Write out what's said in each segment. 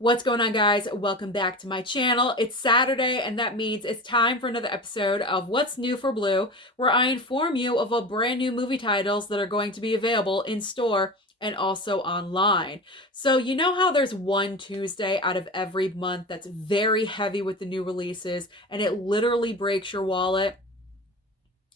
What's going on, guys? Welcome back to my channel. It's Saturday, and that means it's time for another episode of What's New for Blue, where I inform you of all brand new movie titles that are going to be available in store and also online. So you know how there's one Tuesday out of every month that's very heavy with the new releases, and it literally breaks your wallet?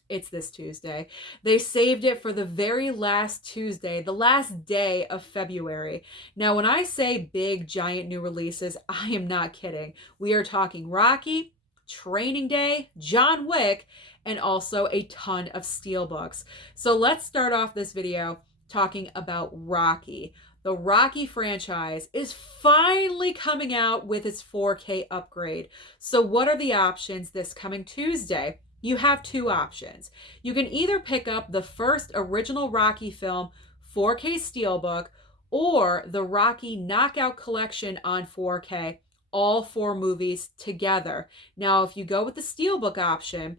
It's this Tuesday. They saved it for the very last Tuesday, the last day of February. Now, when I say big, giant new releases, I am not kidding. We are talking Rocky, Training Day, John Wick, and also a ton of Steelbooks. So let's start off this video talking about Rocky. The Rocky franchise is finally coming out with its 4K upgrade. So what are the options this coming Tuesday? You have two options. You can either pick up the first original Rocky film 4K Steelbook or the Rocky Knockout Collection on 4K, all four movies together. Now, if you go with the Steelbook option,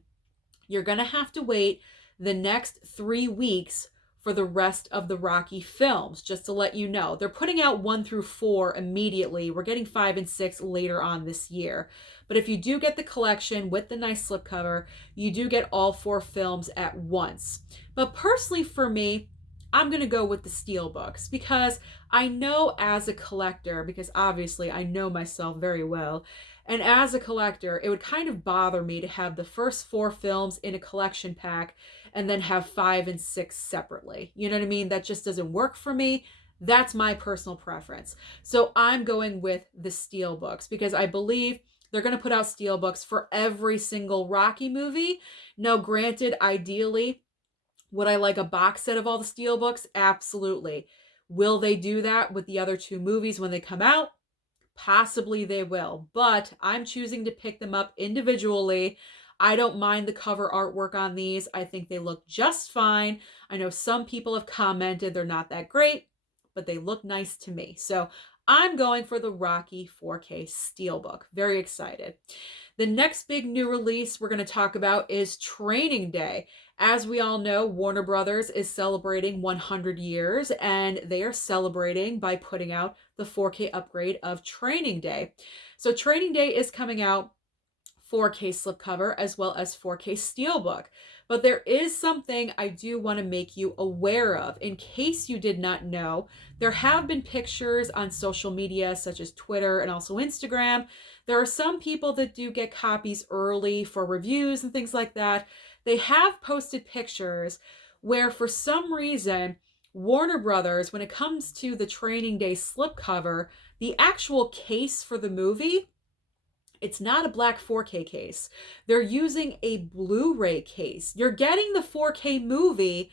you're going to have to wait the next 3 weeks for the rest of the Rocky films, just to let you know. They're putting out 1 through 4 immediately. We're getting 5 and 6 later on this year. But if you do get the collection with the nice slipcover, you do get all 4 films at once. But personally for me, I'm going to go with the Steelbooks because I know as a collector, because obviously I know myself very well, and as a collector, it would kind of bother me to have the first 4 films in a collection pack and then have 5 and 6 separately. You know what I mean? That just doesn't work for me. That's my personal preference. So I'm going with the Steelbooks because I believe they're going to put out Steelbooks for every single Rocky movie. Now, granted, ideally, would I like a box set of all the Steelbooks? Absolutely. Will they do that with the other 2 movies when they come out? Possibly they will, but I'm choosing to pick them up individually. I don't mind the cover artwork on these. I think they look just fine. I know some people have commented they're not that great, but they look nice to me. So I'm going for the Rocky 4K Steelbook. Very excited. The next big new release we're going to talk about is Training Day. As we all know, Warner Brothers is celebrating 100 years, and they are celebrating by putting out the 4K upgrade of Training Day. So Training Day is coming out 4K slipcover as well as 4K Steelbook. But there is something I do want to make you aware of. In case you did not know, there have been pictures on social media such as Twitter and also Instagram. There are some people that do get copies early for reviews and things like that. They have posted pictures where for some reason Warner Brothers, when it comes to the Training Day slipcover, the actual case for the movie, it's not a black 4K case. They're using a Blu-ray case. You're getting the 4K movie,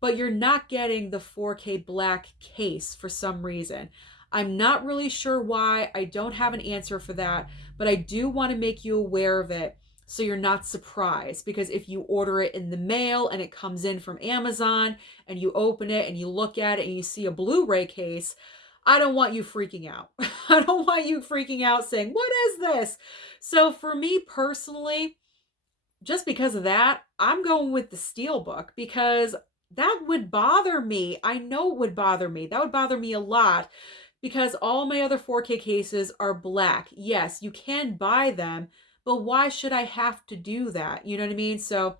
but you're not getting the 4K black case for some reason. I'm not really sure why. I don't have an answer for that, but I do want to make you aware of it so you're not surprised. Because if you order it in the mail and it comes in from Amazon and you open it and you look at it and you see a Blu-ray case, I don't want you freaking out. I don't want you freaking out saying, what is this? So for me personally, just because of that, I'm going with the Steelbook because that would bother me. I know it would bother me. That would bother me a lot because all my other 4K cases are black. Yes, you can buy them, but why should I have to do that? You know what I mean? So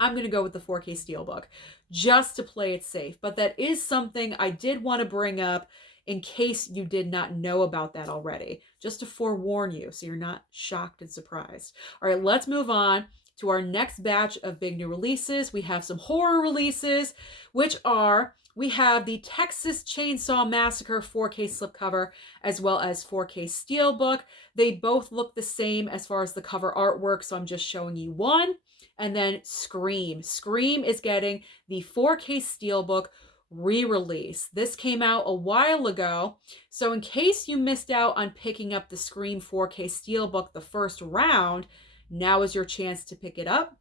I'm going to go with the 4K Steelbook just to play it safe. But that is something I did want to bring up in case you did not know about that already, just to forewarn you so you're not shocked and surprised. All right, let's move on to our next batch of big new releases. We have some horror releases, which are, we have the Texas Chainsaw Massacre 4K slipcover as well as 4K Steelbook. They both look the same as far as the cover artwork, so I'm just showing you one. And then Scream. Scream is getting the 4K Steelbook re-release. This came out a while ago, so in case you missed out on picking up the Scream 4K Steelbook the first round, now is your chance to pick it up.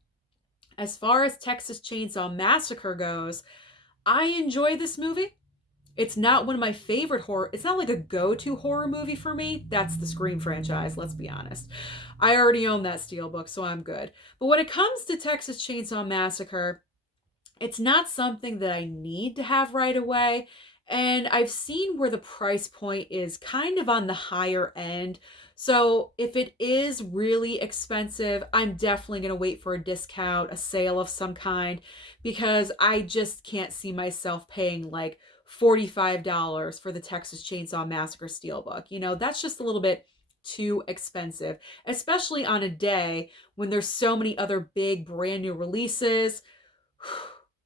As far as Texas Chainsaw Massacre goes, I enjoy this movie. It's not one of my favorite horror. It's not like a go-to horror movie for me. That's the Scream franchise, let's be honest. I already own that Steelbook, so I'm good. But when it comes to Texas Chainsaw Massacre, it's not something that I need to have right away. And I've seen where the price point is kind of on the higher end. So if it is really expensive, I'm definitely going to wait for a discount, a sale of some kind, because I just can't see myself paying like $45 for the Texas Chainsaw Massacre Steelbook. You know, that's just a little bit too expensive, especially on a day when there's so many other big brand new releases.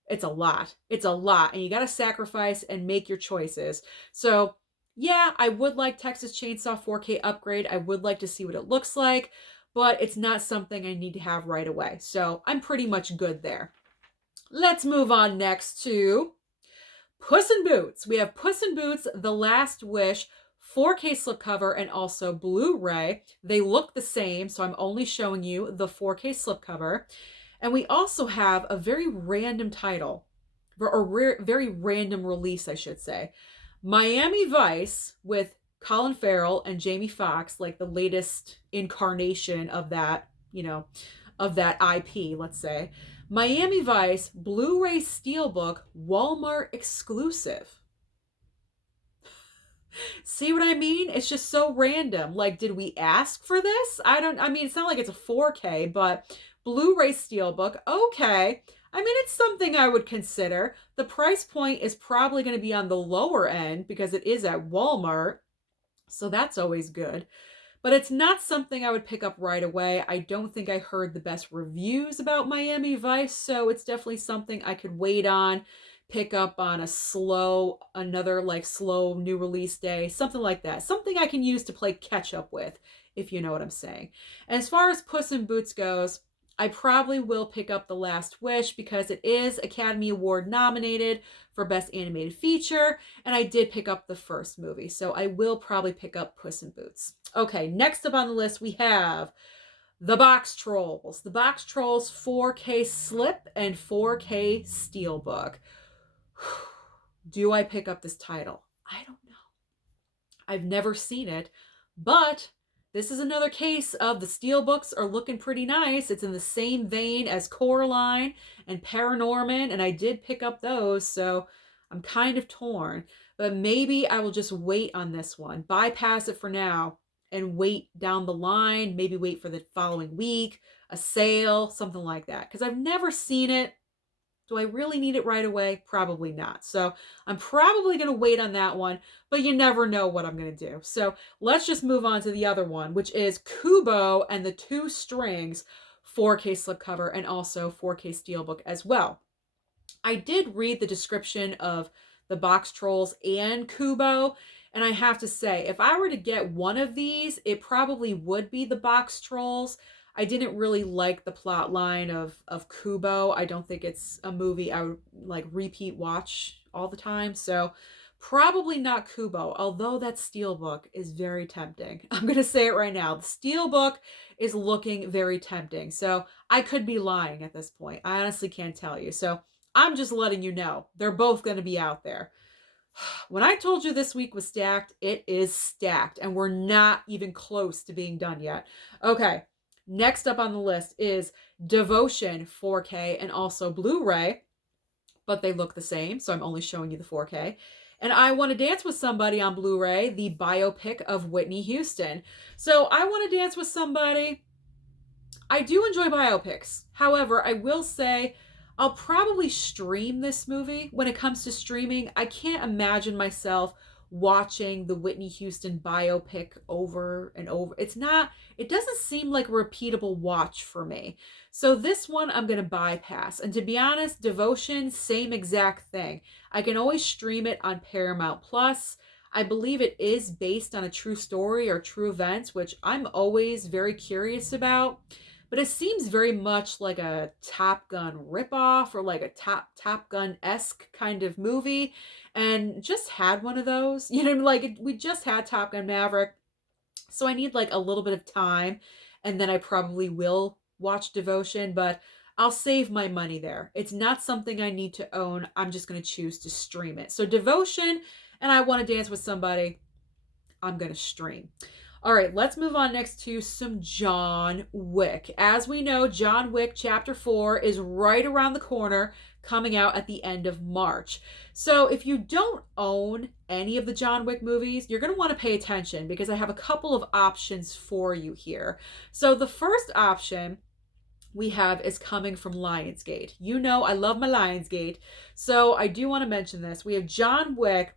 It's a lot. It's a lot. And you got to sacrifice and make your choices. So, yeah, I would like Texas Chainsaw 4K upgrade. I would like to see what it looks like, but it's not something I need to have right away. So, I'm pretty much good there. Let's move on next to Puss in Boots. We have Puss in Boots, The Last Wish, 4K slipcover, and also Blu-ray. They look the same, so I'm only showing you the 4K slipcover. And we also have a very random title, or very random release, I should say. Miami Vice with Colin Farrell and Jamie Foxx, like the latest incarnation of that, of that IP, let's say. Miami Vice, Blu-ray Steelbook, Walmart exclusive. See what I mean? It's just so random. Like, did we ask for this? I mean, it's not like it's a 4K, but Blu-ray Steelbook, okay. I mean, it's something I would consider. The price point is probably going to be on the lower end because it is at Walmart. So that's always good. But it's not something I would pick up right away. I don't think I heard the best reviews about Miami Vice, so it's definitely something I could wait on, pick up on another like slow new release day, something like that. Something I can use to play catch up with, if you know what I'm saying. And as far as Puss in Boots goes, I probably will pick up The Last Wish because it is Academy Award nominated for Best Animated Feature, and I did pick up the first movie, so I will probably pick up Puss in Boots. Okay, next up on the list we have the Boxtrolls. The Boxtrolls 4K slip and 4K steelbook. Do I pick up this title? I don't know. I've never seen it, but this is another case of the steelbooks are looking pretty nice. It's in the same vein as Coraline and Paranorman, and I did pick up those, so I'm kind of torn. But maybe I will just wait on this one, bypass it for now, and wait down the line, maybe wait for the following week, a sale, something like that. Because I've never seen it. Do I really need it right away? Probably not. So I'm probably going to wait on that one, but you never know what I'm going to do. So let's just move on to the other one, which is Kubo and the Two Strings 4K slipcover and also 4K steelbook as well. I did read the description of the Boxtrolls and Kubo, and I have to say, if I were to get one of these, it probably would be the Boxtrolls. I didn't really like the plot line of Kubo. I don't think it's a movie I would like repeat watch all the time. So probably not Kubo, although that steelbook is very tempting. I'm going to say it right now. The steelbook is looking very tempting. So I could be lying at this point. I honestly can't tell you. So I'm just letting you know. They're both going to be out there. When I told you this week was stacked, it is stacked. And we're not even close to being done yet. Okay. Next up on the list is Devotion 4K and also Blu-ray, but they look the same, so I'm only showing you the 4K. And I Want to Dance with Somebody on Blu-ray, the biopic of Whitney Houston. So I Want to Dance with Somebody. I do enjoy biopics. However, I will say I'll probably stream this movie. When it comes to streaming, I can't imagine myself watching the Whitney Houston biopic over and over. It doesn't seem like a repeatable watch for me. So this one I'm going to bypass. And to be honest, Devotion, same exact thing. I can always stream it on Paramount Plus. I believe it is based on a true story or true events, which I'm always very curious about. But it seems very much like a Top Gun ripoff or like a Top Gun-esque kind of movie. And just had one of those. We just had Top Gun Maverick. So I need like a little bit of time. And then I probably will watch Devotion. But I'll save my money there. It's not something I need to own. I'm just going to choose to stream it. So Devotion and I Want to Dance with Somebody, I'm going to stream. All right, let's move on next to some John Wick. As we know, John Wick Chapter 4 is right around the corner, coming out at the end of March. So if you don't own any of the John Wick movies, you're going to want to pay attention because I have a couple of options for you here. So the first option we have is coming from Lionsgate. You know I love my Lionsgate, so I do want to mention this. We have John Wick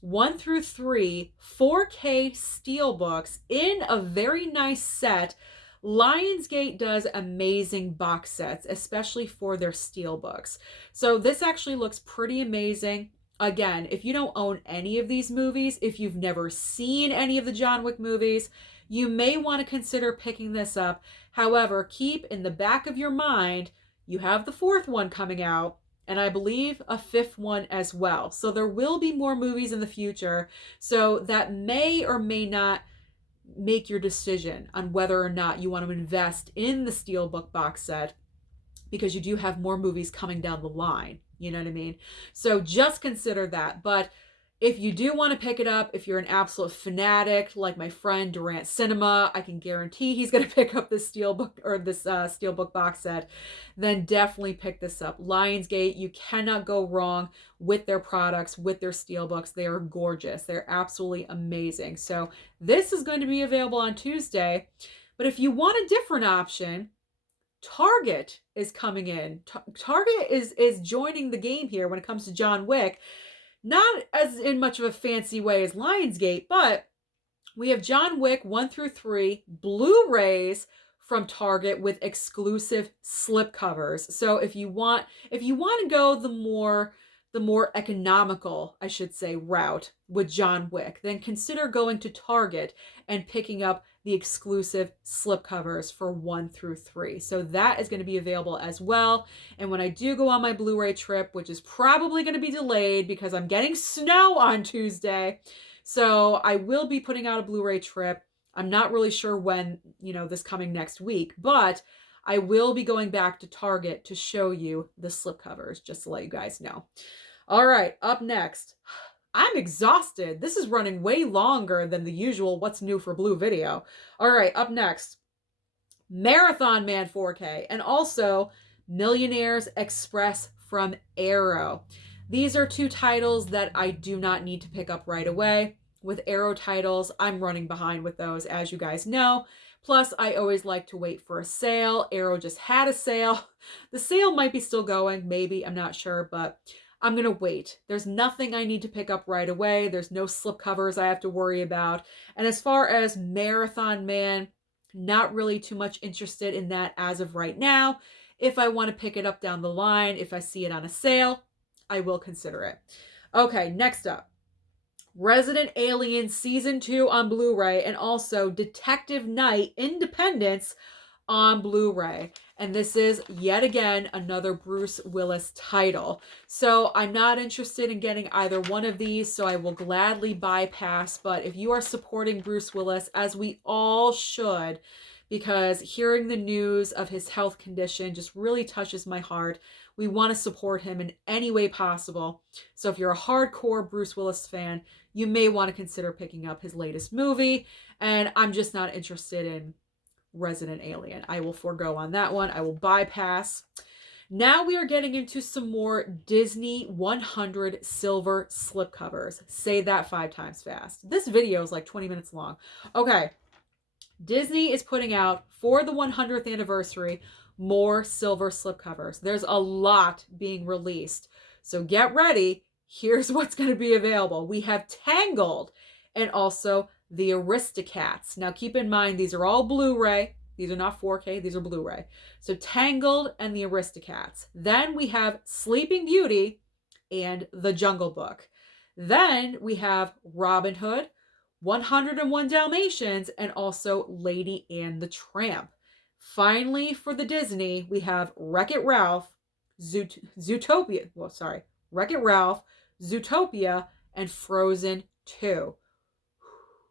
1 through 3 4K steelbooks in a very nice set. Lionsgate does amazing box sets, especially for their steelbooks. So this actually looks pretty amazing. Again, if you don't own any of these movies, if you've never seen any of the John Wick movies, you may want to consider picking this up. However, keep in the back of your mind, you have the 4th one coming out, and I believe a 5th one as well. So there will be more movies in the future. So that may or may not make your decision on whether or not you want to invest in the Steelbook box set, because you do have more movies coming down the line. You know what I mean? So just consider that. But if you do want to pick it up, if you're an absolute fanatic like my friend Durant Cinema, I can guarantee he's going to pick up this Steelbook or this Steelbook box set, then definitely pick this up. Lionsgate, you cannot go wrong with their products, with their Steelbooks. They are gorgeous. They're absolutely amazing. So this is going to be available on Tuesday. But if you want a different option, Target is coming in. Target is joining the game here when it comes to John Wick. Not as in much of a fancy way as Lionsgate, but we have John Wick 1 through 3 Blu-rays from Target with exclusive slipcovers. So if you want to go the more economical, I should say, route with John Wick, then consider going to Target and picking up the exclusive slipcovers for 1 through 3. So that is going to be available as well. And when I do go on my Blu-ray trip, which is probably going to be delayed because I'm getting snow on Tuesday, so I will be putting out a Blu-ray trip. I'm not really sure when, this coming next week, but I will be going back to Target to show you the slipcovers, just to let you guys know. All right, up next. I'm exhausted. This is running way longer than the usual What's New for Blue video. All right, up next. Marathon Man 4K and also Millionaires Express from Arrow. These are 2 titles that I do not need to pick up right away. With Arrow titles, I'm running behind with those, as you guys know. Plus, I always like to wait for a sale. Arrow just had a sale. The sale might be still going, maybe, I'm not sure, but I'm going to wait. There's nothing I need to pick up right away. There's no slipcovers I have to worry about. And as far as Marathon Man, not really too much interested in that as of right now. If I want to pick it up down the line, if I see it on a sale, I will consider it. Okay, next up. Resident Alien Season 2 on Blu-ray and also Detective Night Independence on Blu-ray. And this is, yet again, another Bruce Willis title. So I'm not interested in getting either one of these, so I will gladly bypass. But if you are supporting Bruce Willis, as we all should, because hearing the news of his health condition just really touches my heart. We want to support him in any way possible. So if you're a hardcore Bruce Willis fan, you may want to consider picking up his latest movie. And I'm just not interested in Resident Alien. I will forego on that one. I will bypass. Now we are getting into some more Disney 100 silver slipcovers. Say that 5 times fast. This video is like 20 minutes long. Okay. Disney is putting out, for the 100th anniversary, more silver slipcovers. There's a lot being released. So get ready. Here's what's going to be available. We have Tangled and also the Aristocats. Now keep in mind, these are all Blu-ray. These are not 4K. These are Blu-ray. So Tangled and the Aristocats. Then we have Sleeping Beauty and The Jungle Book. Then we have Robin Hood, 101 Dalmatians, and also Lady and the Tramp. Finally, for the Disney, we have Wreck-It Ralph, Zootopia, Wreck-It Ralph, Zootopia, and Frozen 2.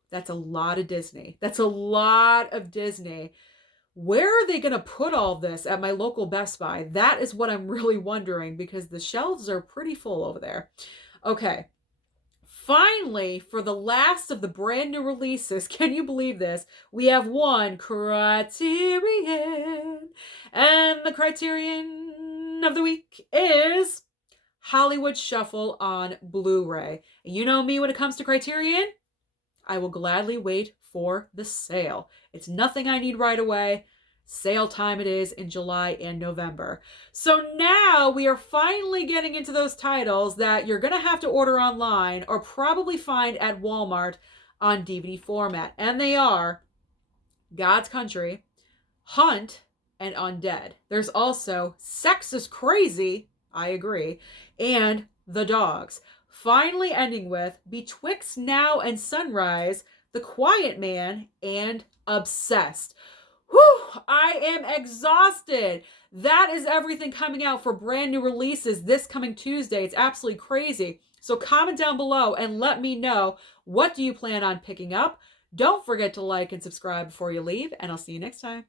That's a lot of Disney. That's a lot of Disney. Where are they going to put all this at my local Best Buy? That is what I'm really wondering, because the shelves are pretty full over there. Okay. finally, for the last of the brand new releases, can you believe this? We have one Criterion. And the Criterion of the week is Hollywood Shuffle on Blu-ray. And you know me when it comes to Criterion, I will gladly wait for the sale. It's nothing I need right away. Sale time it is in July and November. So now we are finally getting into those titles that you're going to have to order online or probably find at Walmart on DVD format. And they are God's Country, Hunt, and Undead. There's also Sex is Crazy, I agree, and The Dogs. Finally ending with Betwixt Now and Sunrise, The Quiet Man, and Obsessed. Whew, I am exhausted. That is everything coming out for brand new releases this coming Tuesday. It's absolutely crazy. So comment down below and let me know, what do you plan on picking up? Don't forget to like and subscribe before you leave, and I'll see you next time.